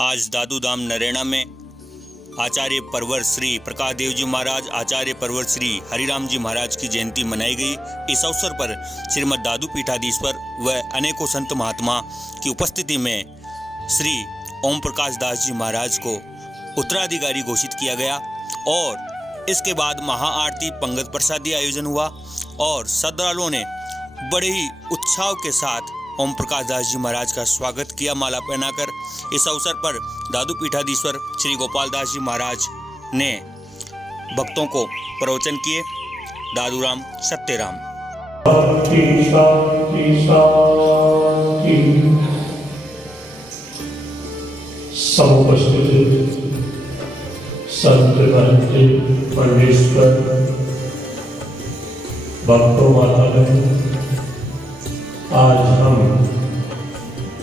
आज दादू धाम नरेना में आचार्य परवर श्री प्रकाश देव जी महाराज, आचार्य परवर श्री हरिराम जी महाराज की जयंती मनाई गई। इस अवसर पर श्रीमद दादू पीठाधीश्वर व अनेकों संत महात्मा की उपस्थिति में श्री ओम प्रकाश दास जी महाराज को उत्तराधिकारी घोषित किया गया और इसके बाद महाआरती, पंगत प्रसादी आयोजन हुआ और श्रद्धालुओं ने बड़े ही उत्साह के साथ ओम प्रकाश दास जी महाराज का स्वागत किया माला पहनाकर। इस अवसर पर दादू पीठाधीश्वर श्री गोपाल दास जी महाराज ने भक्तों को प्रवचन किए। दादूराम सत्यराम। समुपस्थित संत महंत परमेश्वर भक्तों माता ने आज हम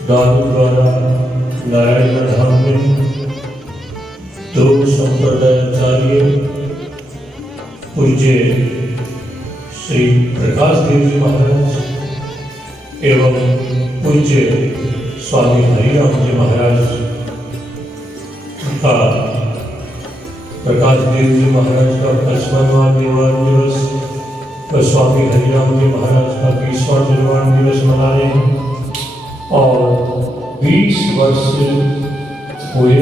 दादू द्वारा नारायण धाम में दो संप्रदायाचार्य पूज्य श्री प्रकाश देव जी महाराज एवं पूज्य स्वामी हरिराम जी महाराज का प्रकाश देव जी महाराज का 55वां निर्वाण दिवस और स्वामी हरिराम जी महाराज का 20वां निर्वाण दिवस मना रहे हैं और 20 वर्ष हुए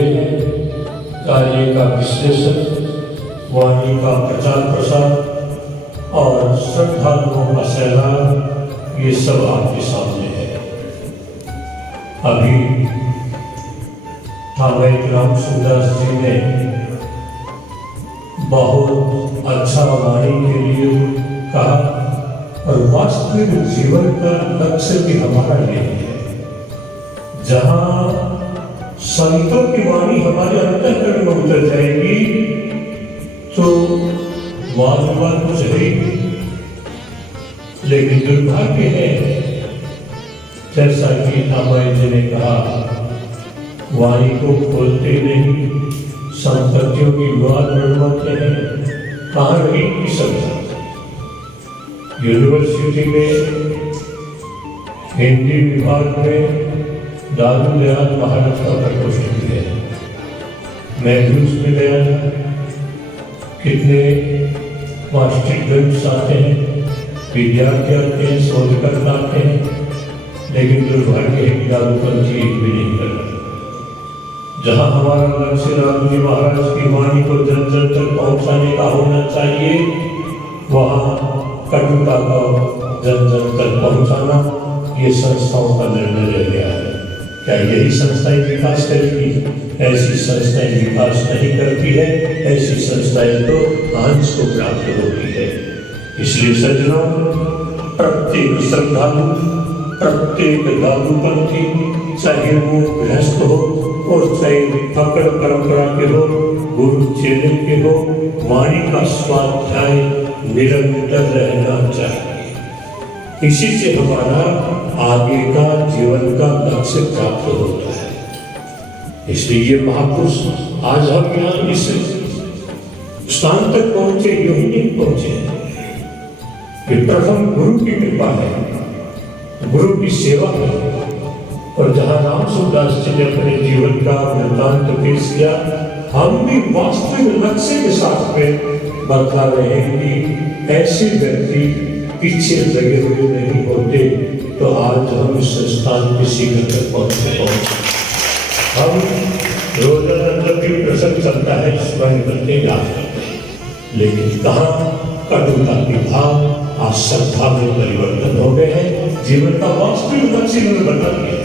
कार्य का विश्लेषण, वाणी का प्रचार प्रसार और श्रद्धालुओं का सैलाब, ये सब आपके सामने है। अभी हमें राम सुदास जी ने बहुत अच्छा वाणी के लिए कहा और वास्तविक जीवन का लक्ष्य भी हमारा ये है। जहां संतों की वाणी हमारे अंतःकरण में उतर जाएगी तो वाद कुछ है, लेकिन दुर्भाग्य है जैसा कि रामायण जी ने कहा, वाणी को खोलते नहीं, संपत्तियों की विवाद बढ़वाते हैं, कहाँ रही की सभ्यता। यूनिवर्सिटी में हिंदी विभाग में दादू दयाल महाराज का प्रकोष्ठ है। मैं भी उसमें गया था। कितने मास्टरगंज आते हैं, विद्यार्थी आते हैं, शोधकर्ता आते हैं, लेकिन दुर्भाग्य है कि दादूपंथी एक भी नहीं करता। जहाँ हमारा लक्ष्य राम जी महाराज की वाणी को जन जन तक पहुँचाने का होना चाहिए, वहाँ कटुता का जन जन तक पहुँचाना ये संस्थाओं का निर्णय रह गया है। क्या यही संस्थाएं विकास करेगी? ऐसी संस्थाएं विकास नहीं करती है, ऐसी संस्थाएं तो अंश को प्राप्त होती है। इसलिए सज्जनों, प्रत्येक श्रद्धालु, प्रत्येक दादूपंथी, चाहे वो गृहस्थ हो और चाहे फकड़ परंपरा के हो, गुरु चेले के हो, वाणी का स्वाध्याय निरंतर रहना चाहिए। इसी से हमारा आगे का जीवन का लक्ष्य प्राप्त होता है। इसलिए ये महापुरुष आज हम यहाँ इस स्थान तक पहुंचे, यूं ही नहीं पहुंचे। ये प्रथम गुरु की कृपा है, गुरु की सेवा है। और जहाँ राम सुदास जी ने अपने जीवन का वृत्तांत पेश किया, हम भी वास्तविक लक्ष्य के साथ में बता रहे हैं कि ऐसे व्यक्ति पीछे लगे हुए नहीं होते तो आज हम इस संस्थान के शिखर तक पहुंचे। हम रोजाना जब भी प्रसंग चलता है स्मरण करते जाते हैं, लेकिन कहाँ कटुता के भाव आज श्रद्धा में परिवर्तन हो गए हैं। जीवन का वास्तविक लक्ष्य में बता दिया।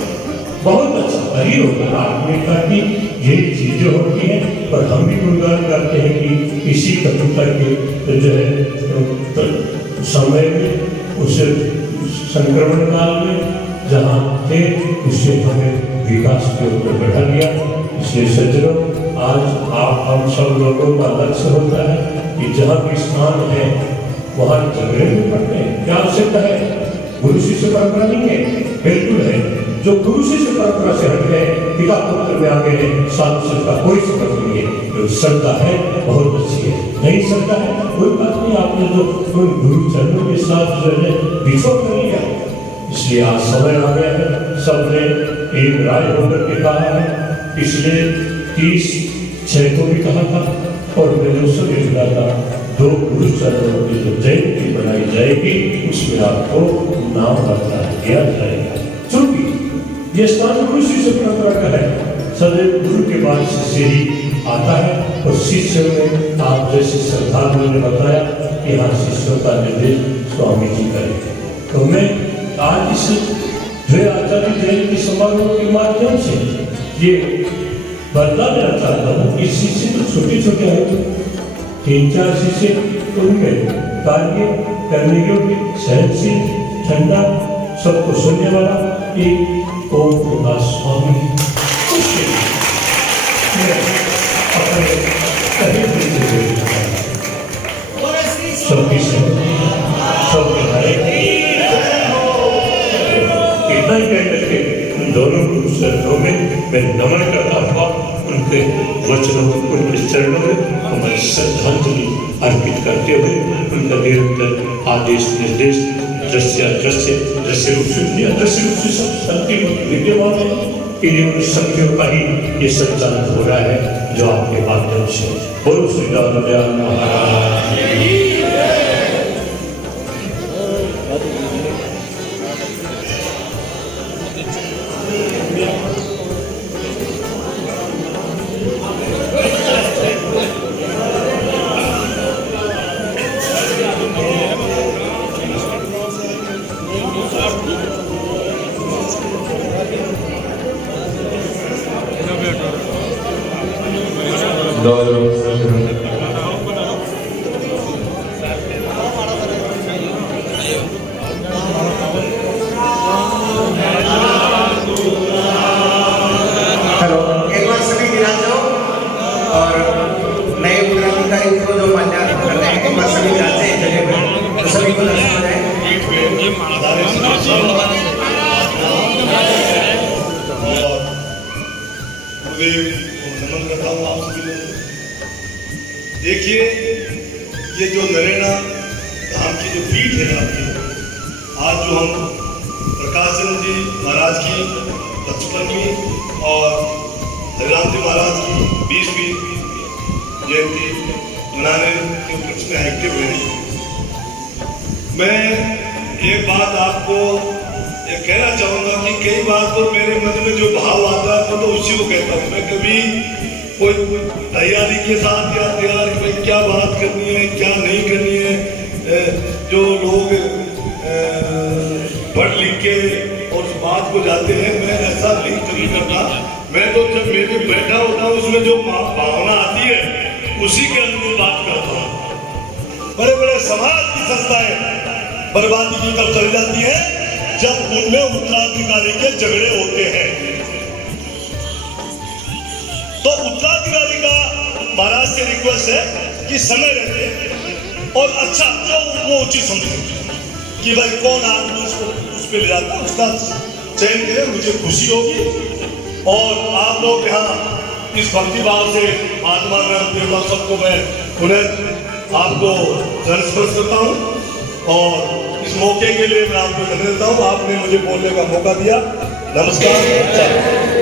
बहुत अच्छा वही होगा आदमी का कि ये चीजें होती हैं, पर हम भी गुणगान करते हैं कि इसी कटुता के जो है समय में, उस संक्रमण काल में जहाँ थे, उससे हमें विकास के ऊपर बढ़ा दिया। इसलिए सज्जनों, आज आप हम सब लोगों का लक्ष्य होता है कि जहाँ भी स्थान है वहाँ झगड़े में पड़ते हैं। क्या आवश्यकता है? गुरु शिष्य परंपरा नहीं है, बिल्कुल है। जो गुरु शिष्य परंपरा से हट गए, पिता पुत्र में आ गए, साधु का कोई संबंध नहीं है। जो श्रद्धा है बहुत अच्छी है, नहीं श्रद्धा है कोई बात नहीं। आपने जो गुरु चरणों के साथ जो है विश्व कर लिया, इसलिए आज समय आ गया है, सबने एक राय होकर के कहा है पिछले 30/6 को भी कहा था और मैंने उस समय बोला था 2 गुरु चरणों की जो जयंती बनाई जाएगी उसमें आपको नाम बता दिया जाएगा। क्योंकि ये स्थान गुरु शिष्य परंपरा का है, सदैव गुरु के बाद शिष्य ही आता है और शिष्य में आप जैसे श्रद्धालुओं ने बताया कि हाँ शिष्यों का निर्देश स्वामी जी करें। तो मैं आज इस आचार्य जयंती समारोह के माध्यम से ये बता देना चाहता हूँ कि शिष्य तो छोटे छोटे हैं, 3-4 शिष्य, उनमें कार्य करने योग्य, सहनशील, ठंडा, सबको सुनने वाला एक ओम प्रकाश स्वामी इतना ही कह करके उन दोनों गुरु चरणों में मैं नमन करता हुआ उनके वचनों उनके चरणों में हमारी श्रद्धांजलि अर्पित करते हुए उनका निरंतर आदेश निर्देश दृश्य रूप से अदृश्य रूप से सब शक्ति विद्यमान है, इन्हीं उन शक्तियों का ही ये संचालन हो रहा है जो आपके माध्यम से। बोलो श्री राम महाराज। नमन करता हूँ आप सभी लोगों को। देखिए ये जो नरेना धाम की जो पीठ है आपकी, आज जो हम प्रकाश चंद्र जी महाराज की 55वीं और हरिराम जी महाराज की 20वीं जयंती मनाने के उपलक्ष्य में एक्टिव हुए हैं। मैं एक बात आपको ये कहना चाहूँगा कि कई बार तो मेरे मन में जो भाव आता है मैं तो उसी को कहता हूँ। मैं कभी कोई तैयारी के साथ या तैयार में क्या बात करनी है क्या नहीं करनी है, जो लोग पढ़ लिख के और उस बात को जाते हैं, मैं ऐसा नहीं कभी करता। मैं तो जब मेरे बैठा होता हूँ उसमें जो भावना आती है उसी के अनुरूप बात करता हूँ। बड़े बड़े समाज की संस्थाएं बर्बादी की तरफ चली जाती है जब उनमें उत्तराधिकारी के झगड़े होते हैं। तो उत्तराधिकारी का महाराज से रिक्वेस्ट है कि समय रहते और अच्छा जो वो उचित समझे कि भाई कौन आदमी उस पे ले जाता है उसका चयन करें, मुझे खुशी होगी। और आप लोग यहाँ इस भक्ति भाव से आत्मा में सबको मैं पुनः आपको स्पर्श करता हूँ और इस मौके के लिए मैं आपको धन्यवाद देता हूँ। आपने मुझे बोलने का मौका दिया। नमस्कार।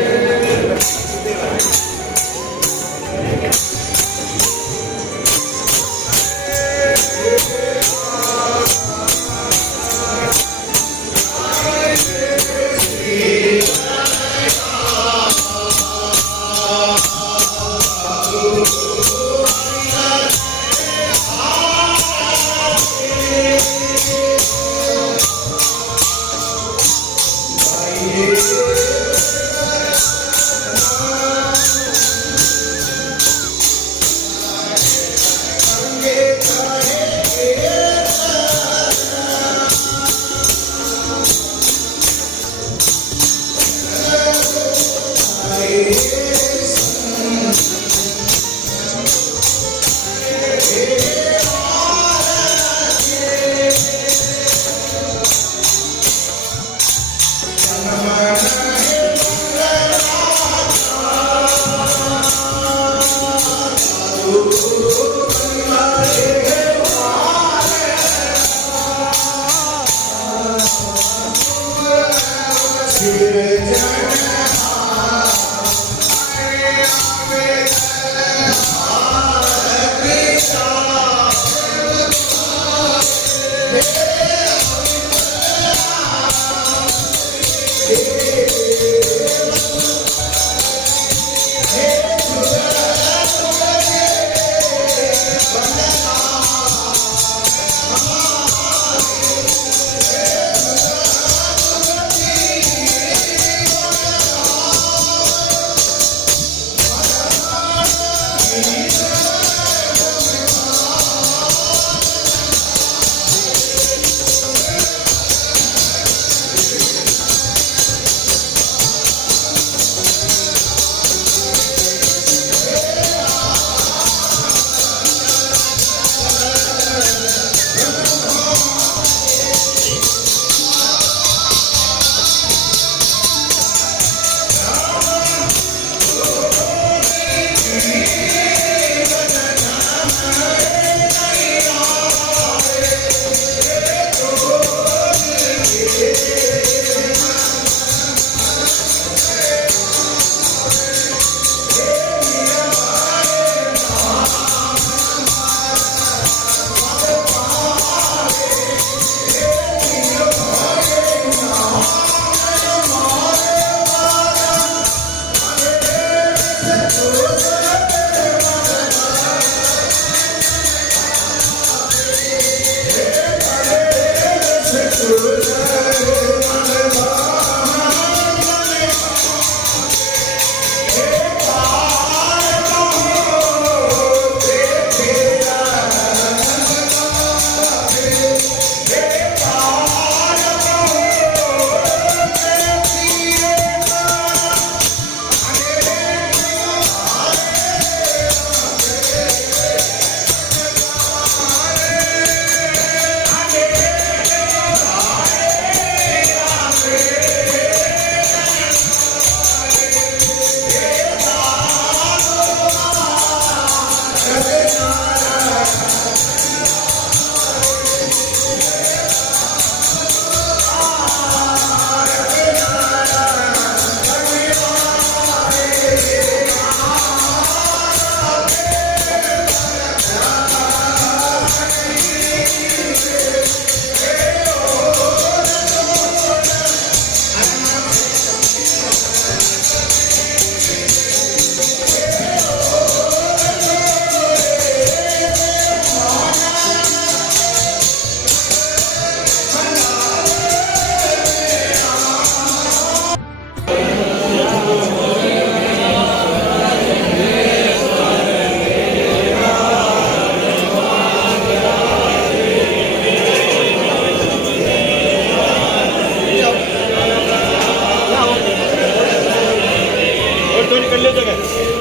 कर ले जगह